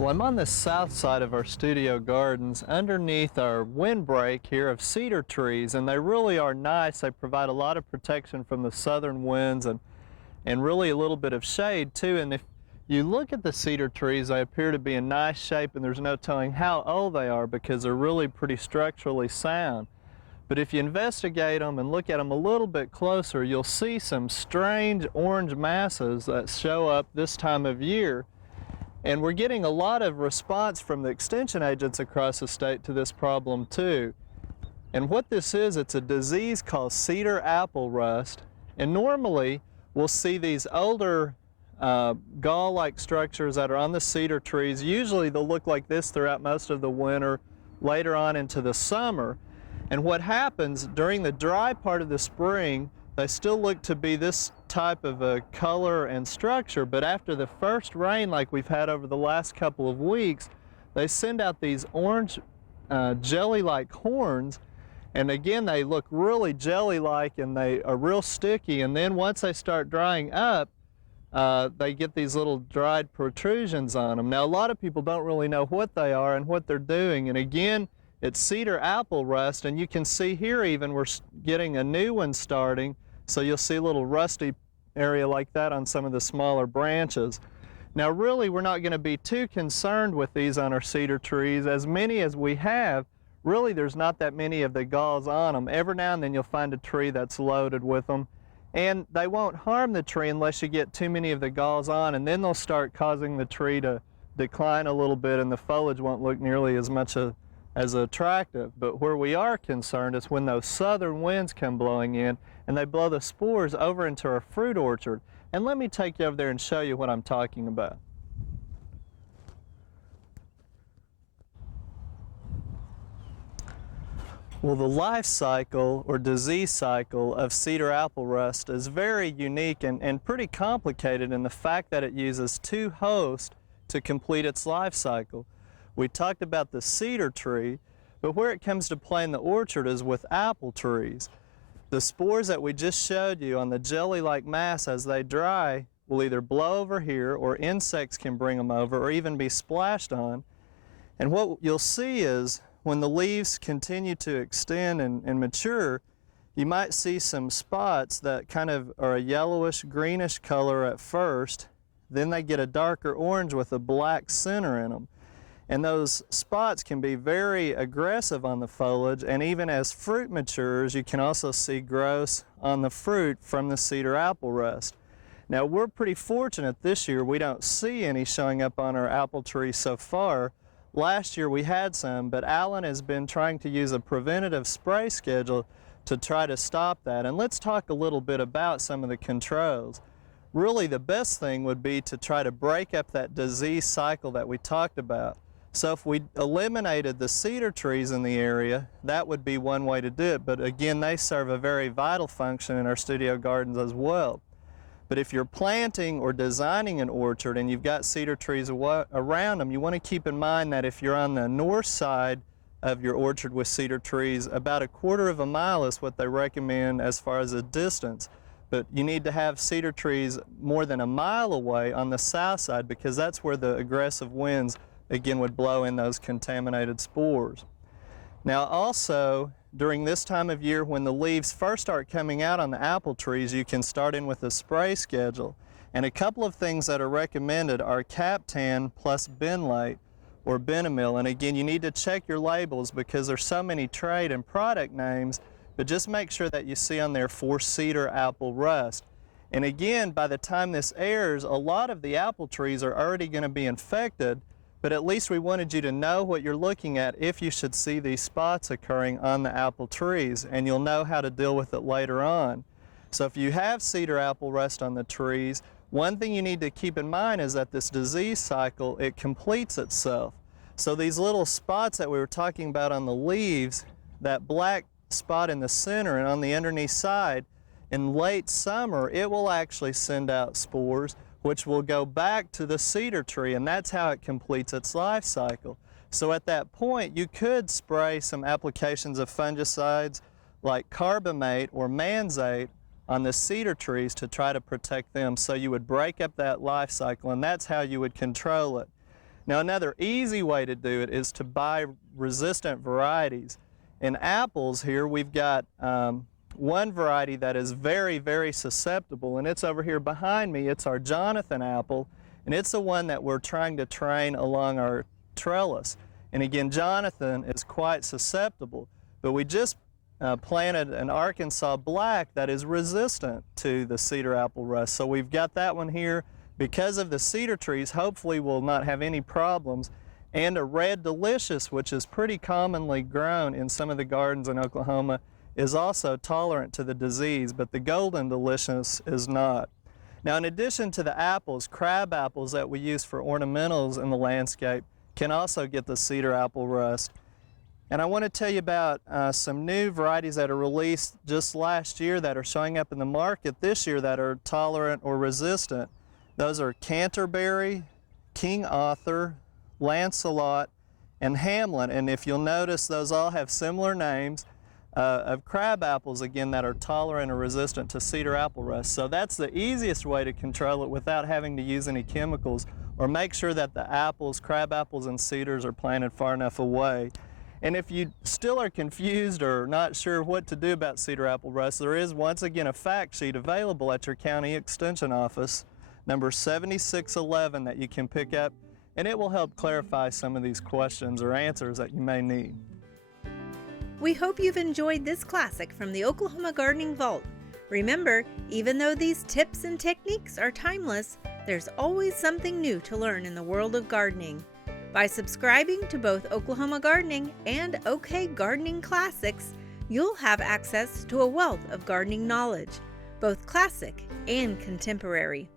Well, I'm on the south side of our studio gardens underneath our windbreak here of cedar trees, and they really are nice. They provide a lot of protection from the southern winds and really a little bit of shade too. And if you look at the cedar trees, they appear to be in nice shape, and there's no telling how old they are because they're really pretty structurally sound. But if you investigate them and look at them a little bit closer, you'll see some strange orange masses that show up this time of year. And we're getting a lot of response from the extension agents across the state to this problem too. And what this is, it's a disease called cedar apple rust. And normally we'll see these older gall-like structures that are on the cedar trees. Usually they'll look like this throughout most of the winter, later on into the summer. And what happens during the dry part of the spring, they still look to be this type of a color and structure, but after the first rain like we've had over the last couple of weeks, they send out these orange jelly-like horns, and again they look really jelly-like and they are real sticky, and then once they start drying up, they get these little dried protrusions on them. Now a lot of people don't really know what they are and what they're doing, and again, it's cedar apple rust, and you can see here even we're getting a new one starting, so you'll see a little rusty area like that on some of the smaller branches. Now really we're not going to be too concerned with these on our cedar trees. As many as we have, really there's not that many of the galls on them. Every now and then you'll find a tree that's loaded with them, and they won't harm the tree unless you get too many of the galls on, and then they'll start causing the tree to decline a little bit and the foliage won't look nearly as much as attractive. But where we are concerned is when those southern winds come blowing in and they blow the spores over into our fruit orchard. And let me take you over there and show you what I'm talking about. Well, the life cycle or disease cycle of cedar apple rust is very unique and pretty complicated in the fact that it uses two hosts to complete its life cycle. We talked about the cedar tree, but where it comes to play in the orchard is with apple trees. The spores that we just showed you on the jelly-like mass as they dry will either blow over here, or insects can bring them over, or even be splashed on. And what you'll see is when the leaves continue to extend and mature, you might see some spots that kind of are a yellowish greenish color at first, then they get a darker orange with a black center in them. And those spots can be very aggressive on the foliage, and even as fruit matures, you can also see growths on the fruit from the cedar apple rust. Now we're pretty fortunate this year, we don't see any showing up on our apple tree so far. Last year we had some, but Alan has been trying to use a preventative spray schedule to try to stop that. And let's talk a little bit about some of the controls. Really the best thing would be to try to break up that disease cycle that we talked about. So if we eliminated the cedar trees in the area, that would be one way to do it. But again, they serve a very vital function in our studio gardens as well. But if you're planting or designing an orchard and you've got cedar trees around them, you want to keep in mind that if you're on the north side of your orchard with cedar trees, about 1/4 of a mile is what they recommend as far as a distance. But you need to have cedar trees more than 1 mile away on the south side, because that's where the aggressive winds again would blow in those contaminated spores. Now also, during this time of year when the leaves first start coming out on the apple trees, you can start in with a spray schedule. And a couple of things that are recommended are Captan plus Benlate or Benamil. And again, you need to check your labels because there's so many trade and product names, but just make sure that you see on there for cedar apple rust. And again, by the time this airs, a lot of the apple trees are already going to be infected, but at least we wanted you to know what you're looking at if you should see these spots occurring on the apple trees, and you'll know how to deal with it later on. So if you have cedar apple rust on the trees, one thing you need to keep in mind is that this disease cycle, it completes itself. So these little spots that we were talking about on the leaves, that black spot in the center and on the underneath side, in late summer, it will actually send out spores, which will go back to the cedar tree, and that's how it completes its life cycle. So at that point, you could spray some applications of fungicides like carbamate or manzate on the cedar trees to try to protect them. So you would break up that life cycle, and that's how you would control it. Now another easy way to do it is to buy resistant varieties. In apples here we've got one variety that is very, very susceptible, and it's over here behind me. It's our Jonathan apple, and it's the one that we're trying to train along our trellis. And again, Jonathan is quite susceptible, but we just planted an Arkansas black that is resistant to the cedar apple rust. So we've got that one here. Because of the cedar trees, hopefully we'll not have any problems. And a red delicious, which is pretty commonly grown in some of the gardens in Oklahoma, is also tolerant to the disease, but the golden delicious is not. Now, in addition to the apples, crab apples that we use for ornamentals in the landscape can also get the cedar apple rust. And I want to tell you about some new varieties that are released just last year that are showing up in the market this year that are tolerant or resistant. Those are Canterbury, King Arthur, Lancelot, and Hamlin. And if you'll notice, those all have similar names of crab apples, again, that are tolerant or resistant to cedar apple rust. So that's the easiest way to control it without having to use any chemicals, or make sure that the apples, crab apples and cedars, are planted far enough away. And if you still are confused or not sure what to do about cedar apple rust, there is once again a fact sheet available at your county extension office, number 7611, that you can pick up, and it will help clarify some of these questions or answers that you may need. We hope you've enjoyed this classic from the Oklahoma Gardening Vault. Remember, even though these tips and techniques are timeless, there's always something new to learn in the world of gardening. By subscribing to both Oklahoma Gardening and OK Gardening Classics, you'll have access to a wealth of gardening knowledge, both classic and contemporary.